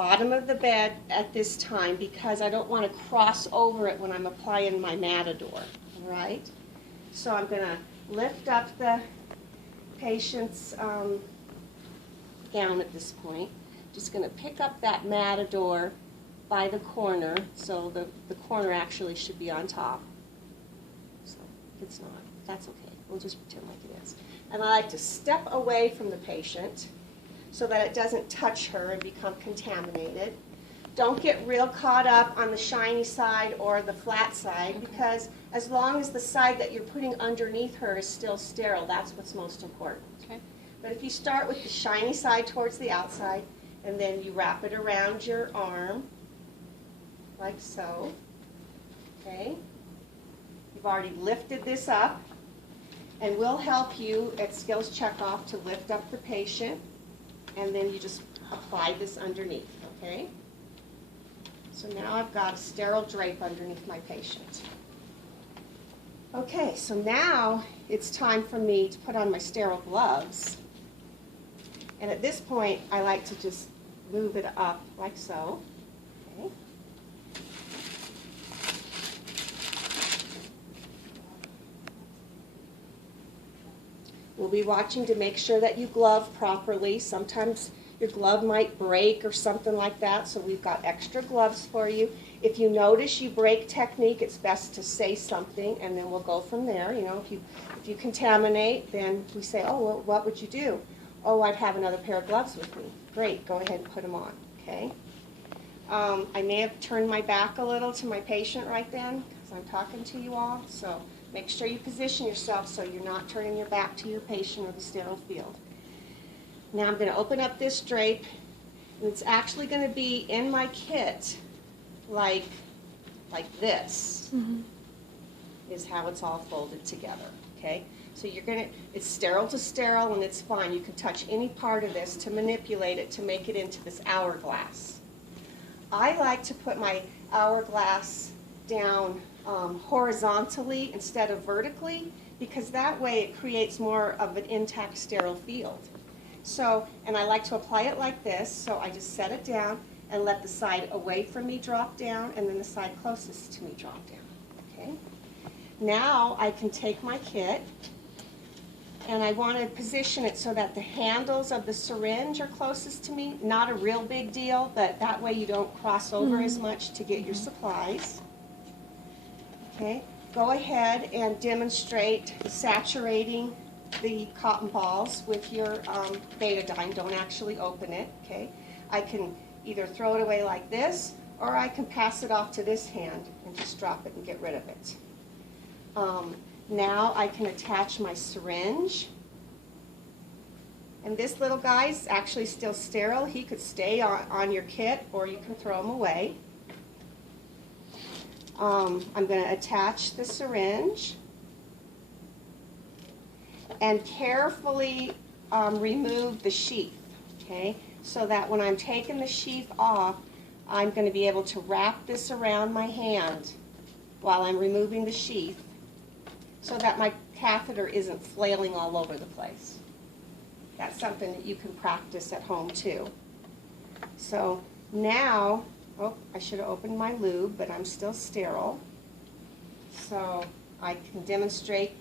bottom of the bed at this time because I don't want to cross over it when I'm applying my Matador, all right? So I'm going to lift up the patient's gown at this point. Just going to pick up that Matador by the corner, so the corner actually should be on top. So if it's not, that's okay. We'll just pretend like it is. And I like to step away from the patient so that it doesn't touch her and become contaminated. Don't get real caught up on the shiny side or the flat side, because as long as the side that you're putting underneath her is still sterile, that's what's most important. Okay. But if you start with the shiny side towards the outside, and then you wrap it around your arm, like so, okay? You've already lifted this up, and we'll help you at Skills Checkoff to lift up the patient, and then you just apply this underneath, okay? So now I've got a sterile drape underneath my patient. Okay, so now it's time for me to put on my sterile gloves. And at this point, I like to just move it up like so. Okay. We'll be watching to make sure that you glove properly. Sometimes your glove might break or something like that, so we've got extra gloves for you. If you notice you break technique, it's best to say something, and then we'll go from there. You know, if you contaminate, then we say, oh, well, what would you do? Oh, I'd have another pair of gloves with me. Great, go ahead and put them on, okay? I may have turned my back a little to my patient right then, because I'm talking to you all, so make sure you position yourself so you're not turning your back to your patient or the sterile field. Now I'm going to open up this drape, and it's actually going to be in my kit like this, is how it's all folded together, okay? So you're going to, it's sterile to sterile, and it's fine. You can touch any part of this to manipulate it to make it into this hourglass. I like to put my hourglass down horizontally instead of vertically, because that way it creates more of an intact sterile field. So, and I like to apply it like this, so I just set it down and let the side away from me drop down, and then the side closest to me drop down, okay? Now I can take my kit, and I want to position it so that the handles of the syringe are closest to me. Not a real big deal, but that way you don't cross over as much to get your supplies. Okay, go ahead and demonstrate saturating the cotton balls with your betadine. Don't actually open it, okay? I can either throw it away like this, or I can pass it off to this hand and just drop it and get rid of it. Now I can attach my syringe. And this little guy is actually still sterile. He could stay on your kit, or you can throw him away. I'm going to attach the syringe and carefully remove the sheath, okay? So that when I'm taking the sheath off, I'm going to be able to wrap this around my hand while I'm removing the sheath, so that my catheter isn't flailing all over the place. That's something that you can practice at home too. So now, oh, I should have opened my lube, but I'm still sterile. So I can demonstrate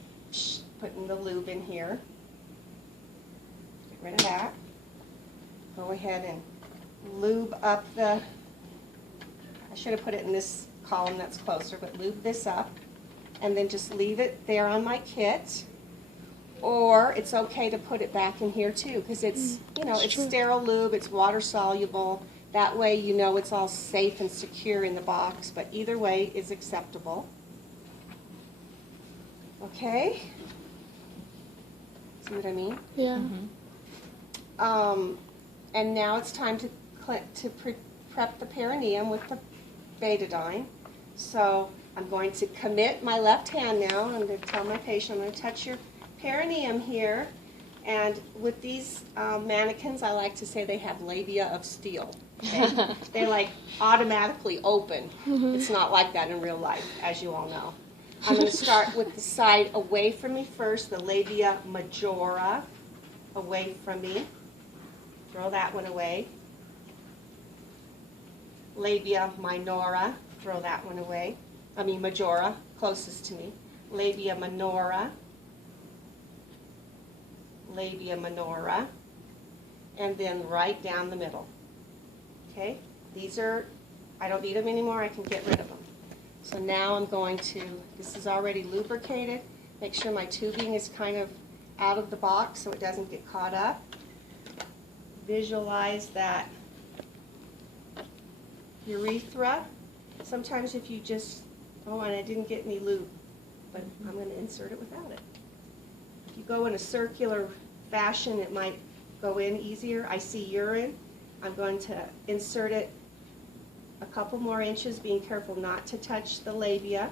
putting the lube in here. Get rid of that. Go ahead and lube up the, I should have put it in this column that's closer, but lube this up, and then just leave it there on my kit. Or it's okay to put it back in here too, because it's, you know, it's sterile lube, it's water soluble. That way you know it's all safe and secure in the box, but either way is acceptable. Okay? See what I mean? Yeah. And now it's time to prep the perineum with the betadine. So I'm going to commit my left hand now, and I'm going to tell my patient I'm going to touch your perineum here. And with these mannequins, I like to say they have labia of steel. Okay? They like automatically open. It's not like that in real life, as you all know. I'm going to start with the side away from me first, the labia majora away from me. Throw that one away. labia minora, throw that one away. I mean majora, closest to me. Labia minora, labia minora, and then right down the middle. Okay, these are, I don't need them anymore, I can get rid of them. So now I'm going to, this is already lubricated, make sure my tubing is kind of out of the box so it doesn't get caught up. Visualize that urethra. Sometimes if you just, oh, and I didn't get any lube, but I'm going to insert it without it. If you go in a circular fashion, it might go in easier. I see urine. I'm going to insert it a couple more inches, being careful not to touch the labia.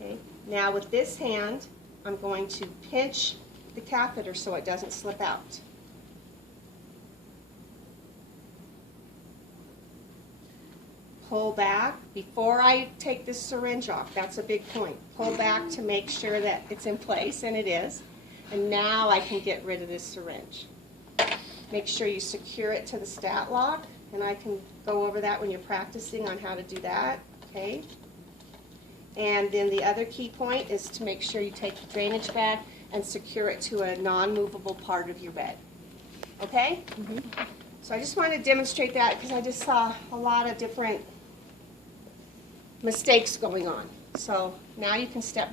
Okay. Now with this hand, I'm going to pinch the catheter so it doesn't slip out. Pull back before I take this syringe off. That's a big point. Pull back to make sure that it's in place, and it is. And now I can get rid of this syringe. Make sure you secure it to the stat lock, and I can go over that when you're practicing on how to do that. Okay. And then the other key point is to make sure you take the drainage bag and secure it to a non-movable part of your bed. Okay? Mm-hmm. So I just wanted to demonstrate that because I just saw a lot of different mistakes going on. So now you can step back.